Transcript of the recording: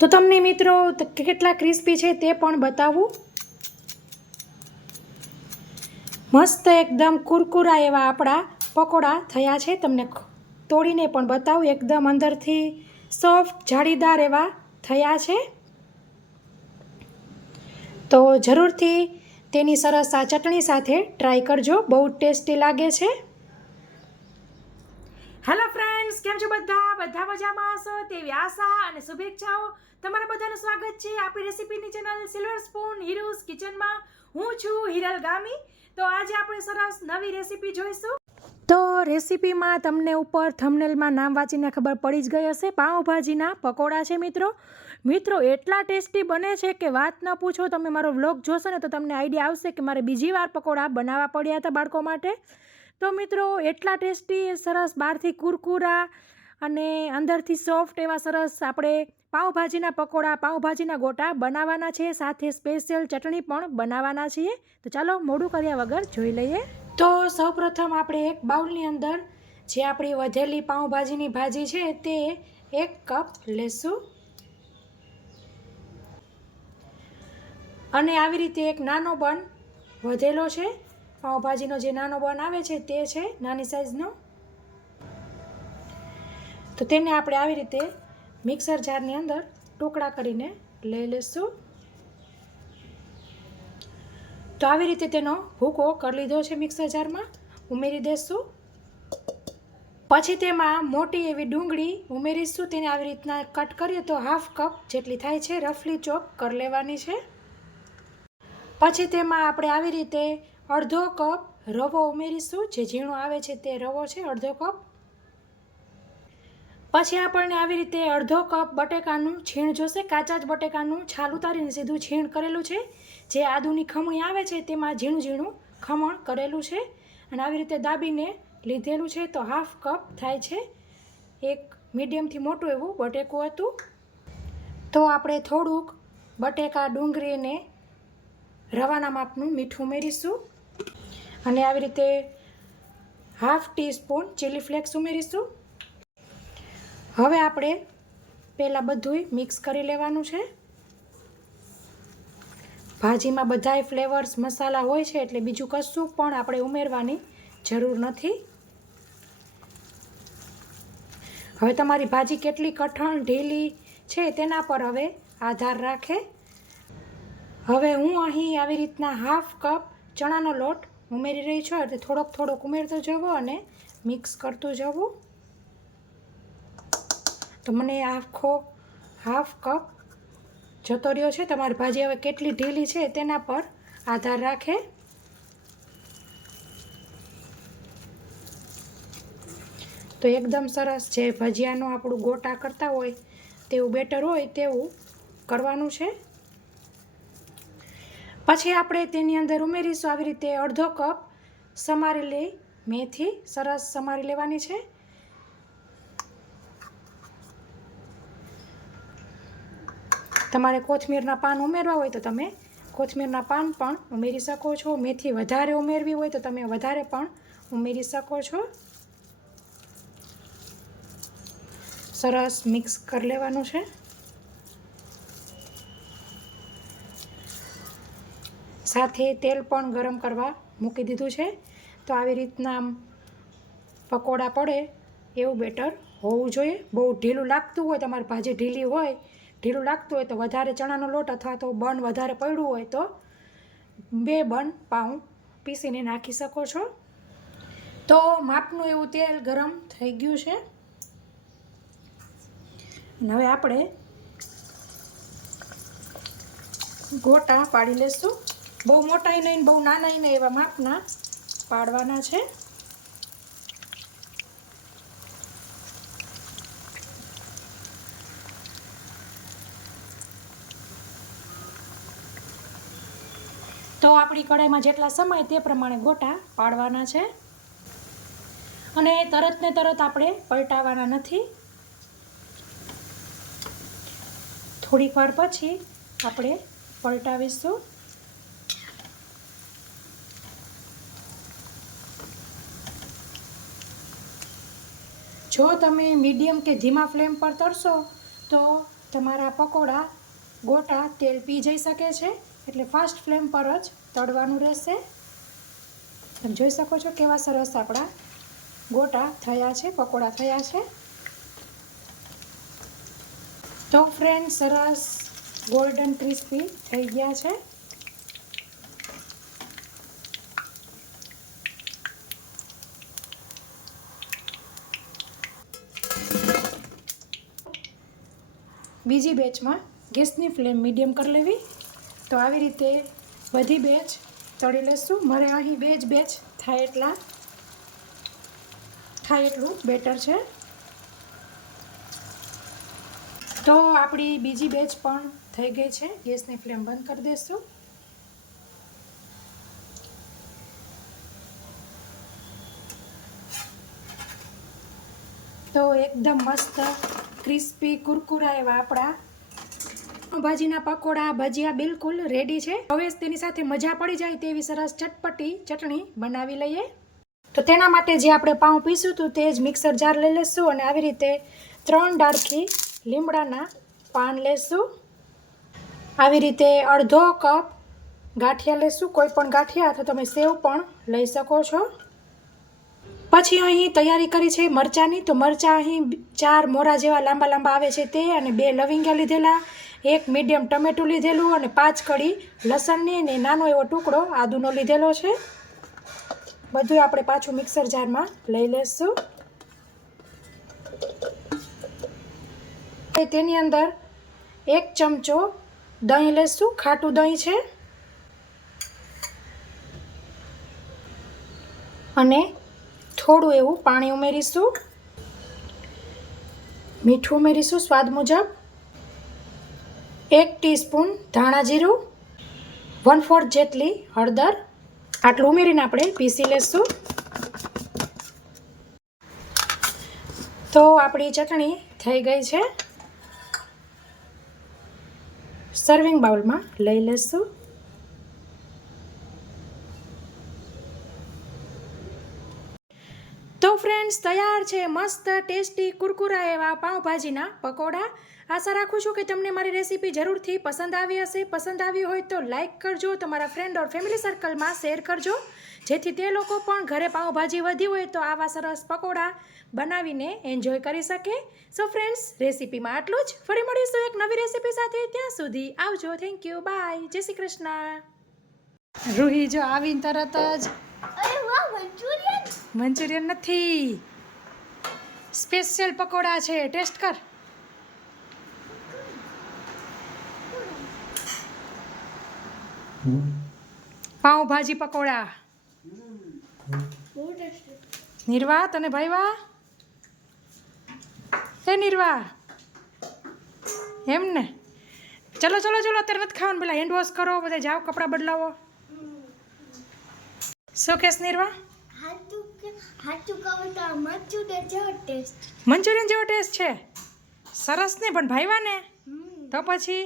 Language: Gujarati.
તો તમને મિત્રો કેટલા ક્રિસ્પી છે તે પણ બતાવું. મસ્ત એકદમ કુરકુરા એવા આપણા પકોડા થયા છે. તમને તોડીને પણ બતાવું. એકદમ અંદરથી સોફ્ટ જાળીદાર એવા થયા છે. તો જરૂરથી તેની સરસ આ ચટણી સાથે ટ્રાય કરજો. બહુ ટેસ્ટી લાગે છે. હેલો ફ્રેન્ડ્સ, કેમ છો બધા મજામાં હશો તેવી આશા અને શુભેચ્છાઓ. તમારા બધાનું સ્વાગત છે આપણી રેસીપીની ચેનલ સિલ્વર સ્પૂન હીરોઝ કિચનમાં. હું છું હિરલ ગામી. તો આજે આપણે સરસ નવી રેસીપી જોઈશું. તો રેસીપીમાં તમને ઉપર થંબનેલમાં નામ વાંચીને ખબર પડી જ ગઈ હશે. પાઉંભાજીના પકોડા છે મિત્રો એટલા ટેસ્ટી બને છે કે વાત ન પૂછો. તમે મારો વ્લોગ જોશો ને તો તમને આઈડિયા આવશે કે મારે બીજી વાર પકોડા બનાવવા પડ્યા હતા બાળકો માટે. તો મિત્રો એટલા ટેસ્ટી, સરસ, બહારથી કુરકુરા અને અંદરથી સોફ્ટ એવા સરસ આપણે પાઉંભાજીના પકોડા, પાઉંભાજીના ગોટા બનાવવાના છે. સાથે સ્પેશિયલ ચટણી પણ બનાવવાના છીએ. તો ચાલો મોડું કર્યા વગર જોઈ લઈએ. તો સૌપ્રથમ આપણે એક બાઉલની અંદર જે આપણી વધેલી પાઉંભાજીની ભાજી છે તે 1 કપ લેશું. અને આવી રીતે એક નાનો બન વધેલો છે. પાઉંભાજીનો જે નાનો બન આવે છે તે છે નાની સાઈઝનો. તો તેને આપણે આવી રીતે મિક્સર જારની અંદર ટુકડા કરીને લઈ લઈશું. તો આવી રીતે તેનો ભૂકો કરી લીધો છે મિક્સર જારમાં. ઉમેરી દઈશું. પછી તેમાં મોટી એવી ડુંગળી ઉમેરીશું. તેને આવી રીતના કટ કરીએ તો 1/2 કપ જેટલી થાય છે. રફલી ચોપ કરી લેવાની છે. પછી તેમાં આપણે આવી રીતે 1/2 કપ રવો ઉમેરીશું. જે ઝીણો આવે છે તે રવો છે 1/2 કપ. પછી આપણને આવી રીતે 1/2 કપ બટેકાનું છીણ જોશે. કાચા જ બટેકાનું છાલ ઉતારીને સીધું છીણ કરેલું છે. જે આદુની ખમણી આવે છે તેમાં ઝીણું ઝીણું ખમણ કરેલું છે અને આવી રીતે દાબીને લીધેલું છે. તો 1/2 કપ થાય છે. એક મીડિયમથી મોટું એવું બટેકું હતું. તો આપણે થોડુંક બટેકા, ડુંગળીને રવાના માપનું મીઠું ઉમેરીશું અને આવી રીતે 1/2 ટીસ્પૂન ચીલી ફ્લેક્સ ઉમેરીશું. હવે આપણે પહેલાં બધુંય મિક્સ કરી લેવાનું છે. ભાજીમાં બધાય ફ્લેવર્સ મસાલા હોય છે એટલે બીજું કશું પણ આપણે ઉમેરવાની જરૂર નથી. હવે તમારી ભાજી કેટલી કઠણ ઢીલી છે તેના પર હવે આધાર રાખે. હવે હું અહીં આવી રીતના 1/2 કપ ચણાનો લોટ ઉમેરી રહી છું. એટલે થોડોક ઉમેરતો જવો અને મિક્સ કરતું જવું. તો મને આખો 1/2 કપ જતો રહ્યો છે. તમારી ભાજી હવે કેટલી ઢીલી છે તેના પર આધાર રાખે. તો એકદમ સરસ જે ભજીયાનો આપણું ગોટા કરતા હોય તેવું બેટર હોય તેવું કરવાનું છે. પછી આપણે તેની અંદર ઉમેરીશું આવી રીતે 1/2 કપ સમારેલી મેથી. સરસ સમારી લેવાની છે. તમારે કોથમીરના પાન ઉમેરવા હોય તો તમે કોથમીરના પાન પણ ઉમેરી શકો છો. મેથી વધારે ઉમેરવી હોય તો તમે વધારે પણ ઉમેરી શકો છો. સરસ મિક્સ કરી લેવાનું છે. સાથે તેલ પણ ગરમ કરવા મૂકી દીધું છે. તો આવી રીતના પકોડા પડે એવું બેટર હોવું જોઈએ. બહુ ઢીલું લાગતું હોય, તમારી ભાજી ઢીલું લાગતું હોય તો વધારે ચણાનો લોટ અથવા તો બન વધારે પડ્યું હોય તો 2 બન પાઉં પીસીને નાખી શકો છો. તો માપનું એવું તેલ ગરમ થઈ ગયું છે. અને હવે આપણે ગોટા પાડી લઈશું. બહુ મોટાય નહીં, બહુ નાનાય નહીં, એવા માપના પાડવાના છે. તો આપણી કઢાઈમાં જેટલા સમય તે પ્રમાણે ગોટા પાડવાના છે. અને તરત ને તરત આપણે પલટાવવાના નથી. થોડીક વાર પછી આપણે પલટાવીશું. જો તમે મીડિયમ કે ધીમા ફ્લેમ પર તળશો તો તમારા પકોડા ગોટા તેલ પી જઈ શકે છે, એટલે ફાસ્ટ ફ્લેમ પર જ તળવાનું રહેશે. તમે જોઈ શકો છો કેવા સરસ આપણા ગોટા થયા છે, પકોડા થયા છે. તો ફ્રેન્ડ સરસ ગોલ્ડન ક્રિસ્પી થઈ ગયા છે. બીજી બેચમાં ગેસની ફ્લેમ મીડિયમ કરી લેવી. તો આવી રીતે બધી બેચ તળી લેશું. મારે અહીં બે જ બેચ થાય એટલું બેટર છે. તો આપણી બીજી બેચ પણ થઈ ગઈ છે. ગેસની ફ્લેમ બંધ કરી દઈશું. તો એકદમ મસ્ત ક્રિસ્પી કુરકુરા એવા આપણા પાઉંભાજીના પકોડા ભજીયા બિલકુલ રેડી છે. હવે તેની સાથે મજા પડી જાય તેવી સરસ ચટપટી ચટણી બનાવી લઈએ. તો તેના માટે જે આપણે પાઉં પીશું હતું તે જ મિક્સર જાર લઈ લઈશું અને આવી રીતે 3 ડાળખી લીમડાના પાન લેશું. આવી રીતે અડધો કપ ગાંઠિયા લેશું. કોઈ પણ ગાંઠિયા અથવા તમે સેવ પણ લઈ શકો છો. પછી અહીં તૈયારી કરી છે મરચાંની. તો મરચાં અહીં 4 મોરા જેવા લાંબા લાંબા આવે છે તે, અને 2 લવિંગા લીધેલા, 1 મીડિયમ ટમેટું લીધેલું અને 5 કળી લસણની અને નાનો એવો ટુકડો આદુનો લીધેલો છે. બધું આપણે પાછું મિક્સર જારમાં લઈ લઈશું. તેની અંદર 1 ચમચો દહીં લઈશું. ખાટું દહીં છે. અને થોડું એવું પાણી ઉમેરીશું. મીઠું ઉમેરીશું સ્વાદ મુજબ. 1 ટીસ્પૂન ધાણા જીરું, 1/4 જેટલી હળદર. આટલું ઉમેરીને આપણે પીસી લઈશું. તો આપણી ચટણી થઈ ગઈ છે. સર્વિંગ બાઉલમાં લઈ લઈશું. તો ફ્રેન્ડ્સ તૈયાર છે મસ્ત ટેસ્ટી કુરકુરા એવા પાઉંભાજીના પકોડા. આશા રાખું છું કે તમને મારી રેસીપી જરૂરથી પસંદ આવી હશે. પસંદ આવી હોય તો લાઇક કરજો, તમારા ફ્રેન્ડ ઓર ફેમિલી સર્કલમાં શેર કરજો, જેથી તે લોકો પણ ઘરે પાઉંભાજી વધી હોય તો આવા સરસ પકોડા બનાવીને એન્જોય કરી શકે. સો ફ્રેન્ડ્સ રેસીપીમાં આટલું જ. ફરી મળીશું એક નવી રેસીપી સાથે. ત્યાં સુધી આવજો. Thank you. બાય. જય શ્રી કૃષ્ણ. રૂહી જો આવીને તરત જ મંચુરિયન નથી, સ્પેશિયલ પકોડા છે. ટેસ્ટ કર. પાઉંભાજી પકોડા. નિર્વા તને ભાઈવા? હે નિર્વા, એમ ને? ચલો ચલો ચલો, અત્યારે નથી ખાવાનું. પેલા હેન્ડ વોશ કરો, બધા જાઓ કપડાં બદલાવો. શું કહેશ નિર્વા? મંચુરિયન જેવો ટેસ્ટ છે. સરસ ને, પણ ભાઈવા ને તો પછી